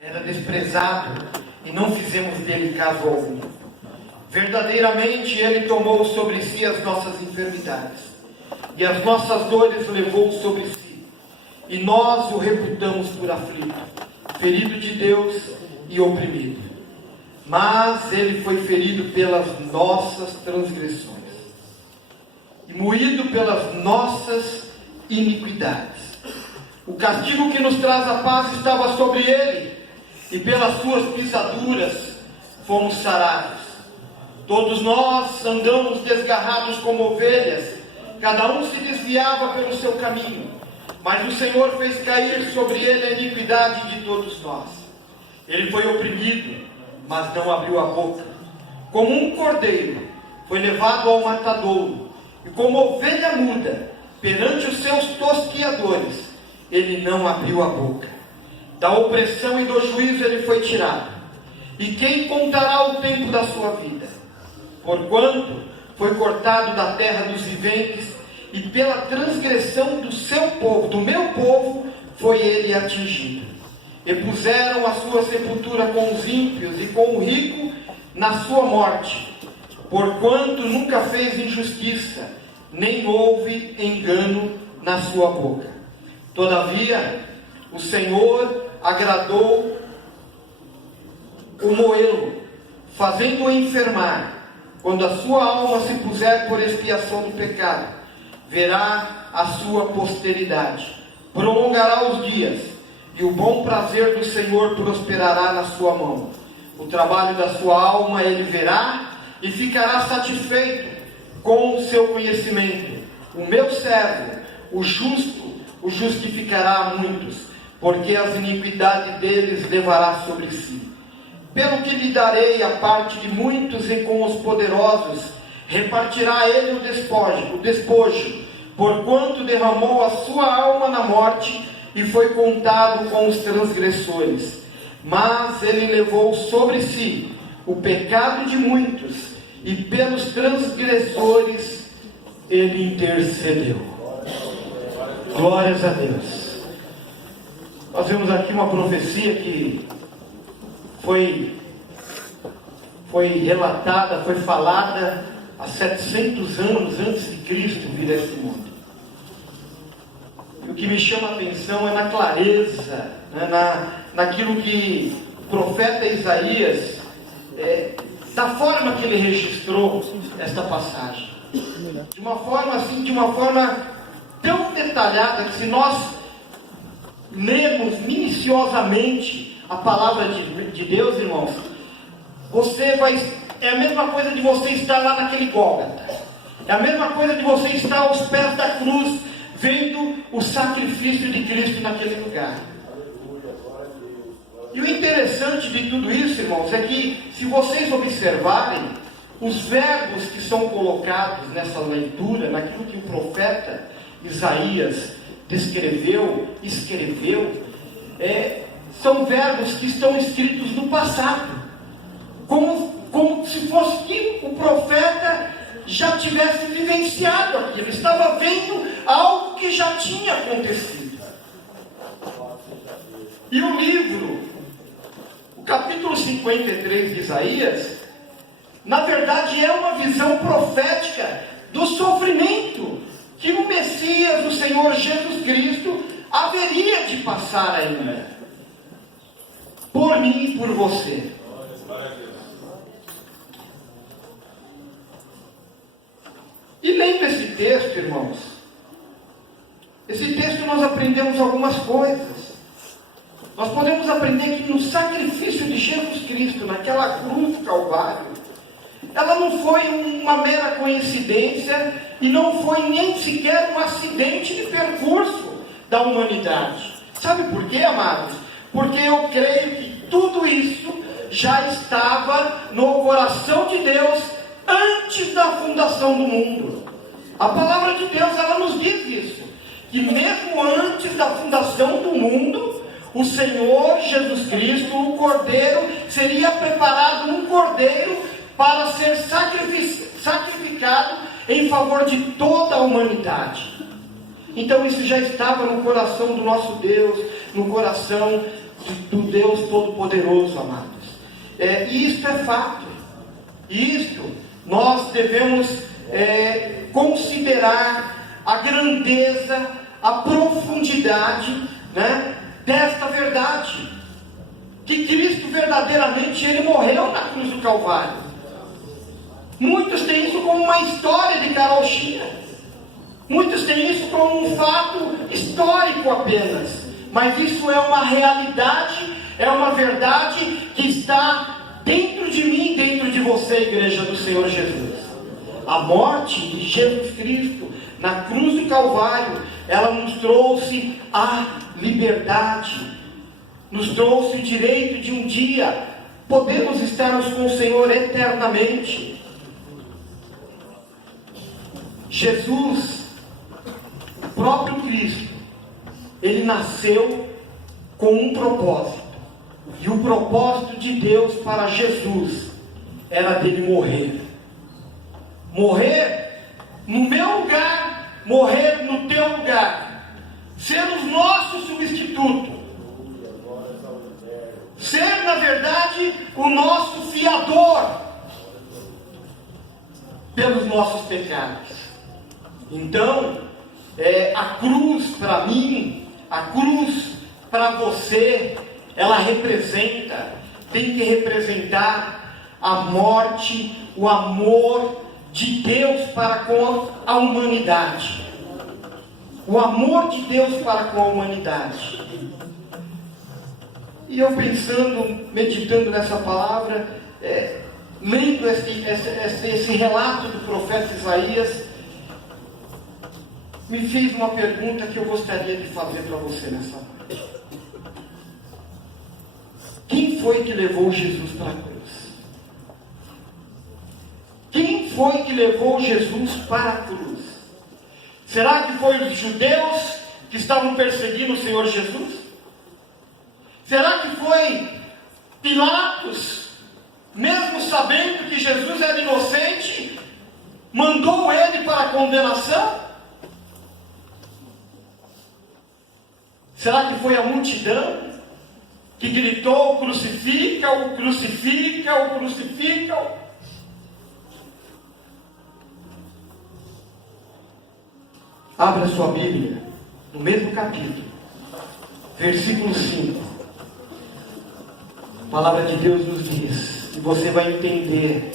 Era desprezado e não fizemos dele caso algum. Verdadeiramente ele tomou sobre si as nossas enfermidades e as nossas dores levou sobre si, e nós o reputamos por aflito, ferido de Deus e oprimido. Mas ele foi ferido pelas nossas transgressões e moído pelas nossas iniquidades. O castigo que nos traz a paz estava sobre ele, e pelas suas pisaduras fomos sarados. Todos nós andamos desgarrados como ovelhas, cada um se desviava pelo seu caminho, mas o Senhor fez cair sobre ele a iniquidade de todos nós. Ele foi oprimido, mas não abriu a boca. Como um cordeiro foi levado ao matadouro, e como ovelha muda perante os seus tosquiadores, ele não abriu a boca. Da opressão e do juízo ele foi tirado. E quem contará o tempo da sua vida? Porquanto foi cortado da terra dos viventes, e pela transgressão do seu povo, do meu povo, foi ele atingido. E puseram a sua sepultura com os ímpios e com o rico na sua morte, porquanto nunca fez injustiça, nem houve engano na sua boca. Todavia, o Senhor agradou o moê-lo, fazendo-o enfermar. Quando a sua alma se puser por expiação do pecado, verá a sua posteridade, prolongará os dias, e o bom prazer do Senhor prosperará na sua mão. O trabalho da sua alma ele verá, e ficará satisfeito com o seu conhecimento. O meu servo, o justo, o justificará a muitos, porque as iniquidades deles levará sobre si. Pelo que lhe darei a parte de muitos, e com os poderosos repartirá ele o despojo, porquanto derramou a sua alma na morte, e foi contado com os transgressores. Mas ele levou sobre si o pecado de muitos, e pelos transgressores ele intercedeu. Glórias a Deus. Nós vemos aqui uma profecia que foi relatada, foi falada há 700 anos antes de Cristo vir a este mundo. E o que me chama a atenção é na clareza, naquilo que o profeta Isaías, da forma que ele registrou esta passagem. De uma forma tão detalhada que, se nós lermos minuciosamente a palavra de Deus, irmãos, é a mesma coisa de você estar lá naquele Gólgota, é a mesma coisa de você estar aos pés da cruz, vendo o sacrifício de Cristo naquele lugar. E o interessante de tudo isso, irmãos, é que, se vocês observarem, os verbos que são colocados nessa leitura, naquilo que o profeta Isaías escreveu, são verbos que estão escritos no passado, como se fosse que o profeta já tivesse vivenciado aquilo, estava vendo algo que já tinha acontecido. E o livro, o capítulo 53 de Isaías, na verdade é uma visão profética do sofrimento que o Messias, o Senhor Jesus Cristo, haveria de passar ainda, por mim e por você. E lendo esse texto, irmãos, esse texto nós aprendemos algumas coisas. Nós podemos aprender que no sacrifício de Jesus Cristo, naquela cruz do Calvário, ela não foi uma mera coincidência e não foi nem sequer um acidente de percurso da humanidade. Sabe por quê, amados? Porque eu creio que tudo isso já estava no coração de Deus antes da fundação do mundo. A palavra de Deus, ela nos diz isso, que mesmo antes da fundação do mundo, o Senhor Jesus Cristo, o Cordeiro, seria preparado um Cordeiro para ser sacrificado em favor de toda a humanidade. Então isso já estava no coração do nosso Deus, no coração do Deus Todo-Poderoso, amados. Isto é fato. Isto nós devemos considerar a grandeza, a profundidade, né, desta verdade. Que Cristo verdadeiramente, Ele morreu na cruz do Calvário. Muitos têm isso como uma história de carochinha. Muitos têm isso como um fato histórico apenas. Mas isso é uma realidade, é uma verdade que está dentro de mim, dentro de você, igreja do Senhor Jesus. A morte de Jesus Cristo na cruz do Calvário, ela nos trouxe a liberdade, nos trouxe o direito de um dia podermos estarmos com o Senhor eternamente. Jesus, o próprio Cristo, Ele nasceu com um propósito. E o propósito de Deus para Jesus era dele morrer. Morrer no meu lugar, morrer no teu lugar. Ser o nosso substituto. Ser, na verdade, o nosso fiador pelos nossos pecados. Então, a cruz para mim, a cruz para você, ela representa, tem que representar a morte, o amor de Deus para com a humanidade. O amor de Deus para com a humanidade. E eu pensando, meditando nessa palavra, lendo esse relato do profeta Isaías, me fez uma pergunta que eu gostaria de fazer para você nessa noite. Quem foi que levou Jesus para a cruz? Quem foi que levou Jesus para a cruz? Será que foi os judeus que estavam perseguindo o Senhor Jesus? Será que foi Pilatos, mesmo sabendo que Jesus era inocente, mandou ele para a condenação? Será que foi a multidão que gritou: crucifica-o, crucifica-o, crucifica-o? Abra sua Bíblia, no mesmo capítulo, versículo 5. A palavra de Deus nos diz, e você vai entender,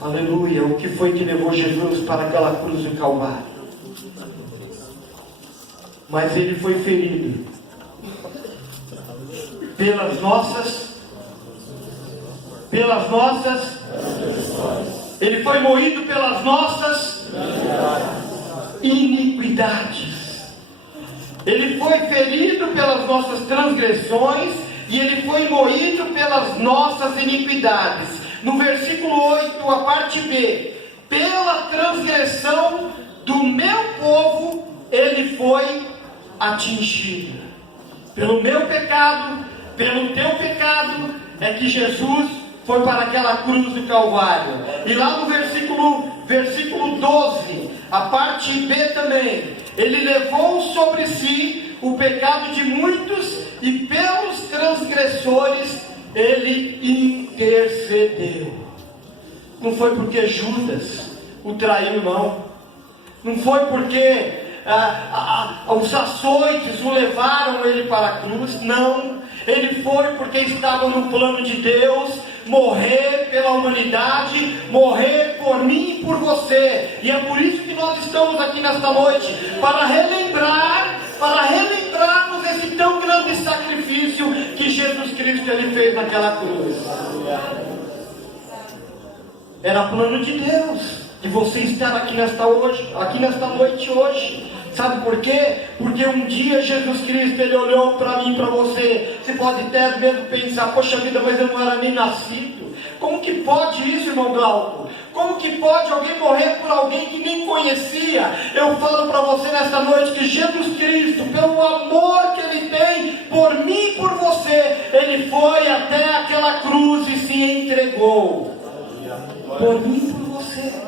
aleluia, o que foi que levou Jesus para aquela cruz do Calvário. Mas ele foi ferido pelas nossas, ele foi moído pelas nossas iniquidades. Ele foi ferido pelas nossas transgressões e ele foi moído pelas nossas iniquidades. No versículo 8, a parte B: pela transgressão do meu povo ele foi atingido. Pelo meu pecado, pelo teu pecado, é que Jesus foi para aquela cruz do Calvário. E lá no versículo 12, a parte B também: ele levou sobre si o pecado de muitos e pelos transgressores ele intercedeu. Não foi porque Judas o traiu, não. Não foi porque os açoites o levaram ele para a cruz, não. Ele foi porque estava no plano de Deus morrer pela humanidade, morrer por mim e por você. E é por isso que nós estamos aqui nesta noite, para relembrarmos esse tão grande sacrifício que Jesus Cristo ele fez naquela cruz. Era plano de Deus de você estar aqui nesta noite hoje. Sabe por quê? Porque um dia Jesus Cristo ele olhou para mim e para você. Você pode até mesmo pensar: poxa vida, mas eu não era nem nascido. Como que pode isso, irmão Glauco? Como que pode alguém morrer por alguém que nem conhecia? Eu falo para você nesta noite que Jesus Cristo, pelo amor que Ele tem por mim e por você, Ele foi até aquela cruz e se entregou por mim e por você.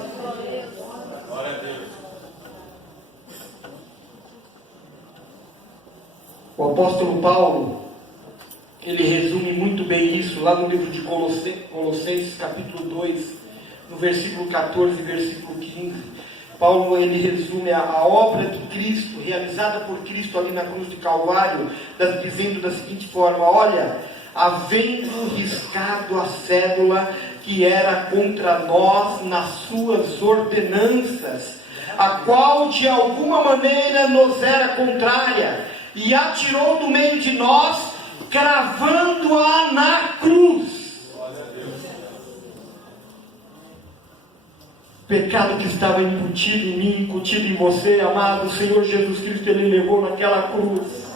O apóstolo Paulo, ele resume muito bem isso lá no livro de Colossenses, capítulo 2, no versículo 14 e versículo 15. Paulo, ele resume a obra de Cristo, realizada por Cristo ali na cruz de Calvário, dizendo da seguinte forma: olha, havendo riscado a cédula que era contra nós nas suas ordenanças, a qual de alguma maneira nos era contrária, e a tirou do meio de nós, cravando-a na cruz. Pecado que estava incutido em mim, incutido em você, amado, o Senhor Jesus Cristo, Ele levou naquela cruz.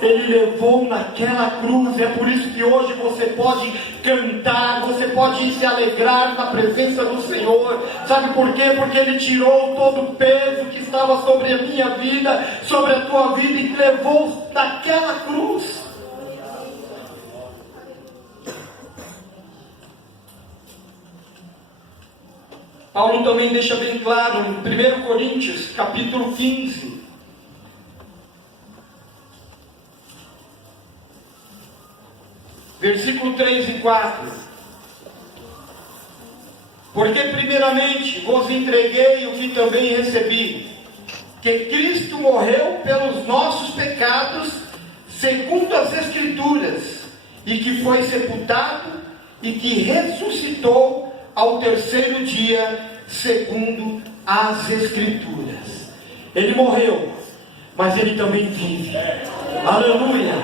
Ele levou naquela cruz. É por isso que hoje você pode cantar, você pode se alegrar na presença do Senhor. Sabe por quê? Porque Ele tirou todo o peso que estava sobre a minha vida, sobre a tua vida, e levou naquela cruz. Paulo também deixa bem claro em 1 Coríntios, capítulo 15, versículo 3 e 4. Porque primeiramente vos entreguei o que também recebi, que Cristo morreu pelos nossos pecados, segundo as Escrituras, e que foi sepultado, e que ressuscitou ao terceiro dia, segundo as Escrituras. Ele morreu, mas Ele também vive. Aleluia!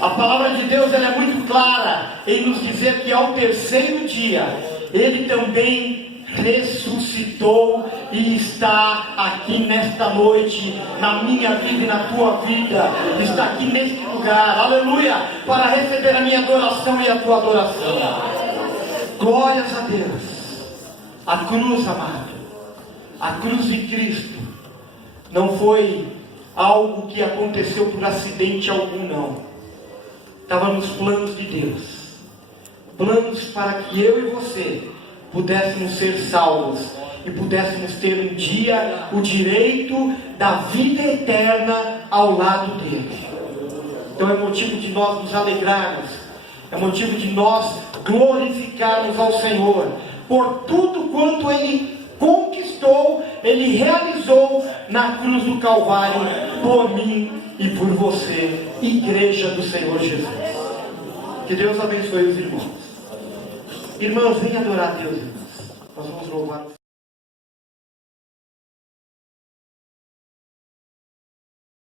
A palavra de Deus, ela é muito clara em nos dizer que ao terceiro dia Ele também ressuscitou e está aqui nesta noite, na minha vida e na tua vida. Está aqui neste lugar, aleluia, para receber a minha adoração e a tua adoração. Glórias a Deus. A cruz, amado, a cruz de Cristo não foi algo que aconteceu por acidente algum, não. Estava nos planos de Deus, planos para que eu e você pudéssemos ser salvos e pudéssemos ter um dia o direito da vida eterna ao lado dele. Então é motivo de nós nos alegrarmos, é motivo de nós glorificarmos ao Senhor por tudo quanto Ele conquistou, Ele realizou na cruz do Calvário, por mim e por você, igreja do Senhor Jesus. Que Deus abençoe os irmãos. Irmãos, venham adorar a Deus, irmãos. Nós vamos louvar o Senhor.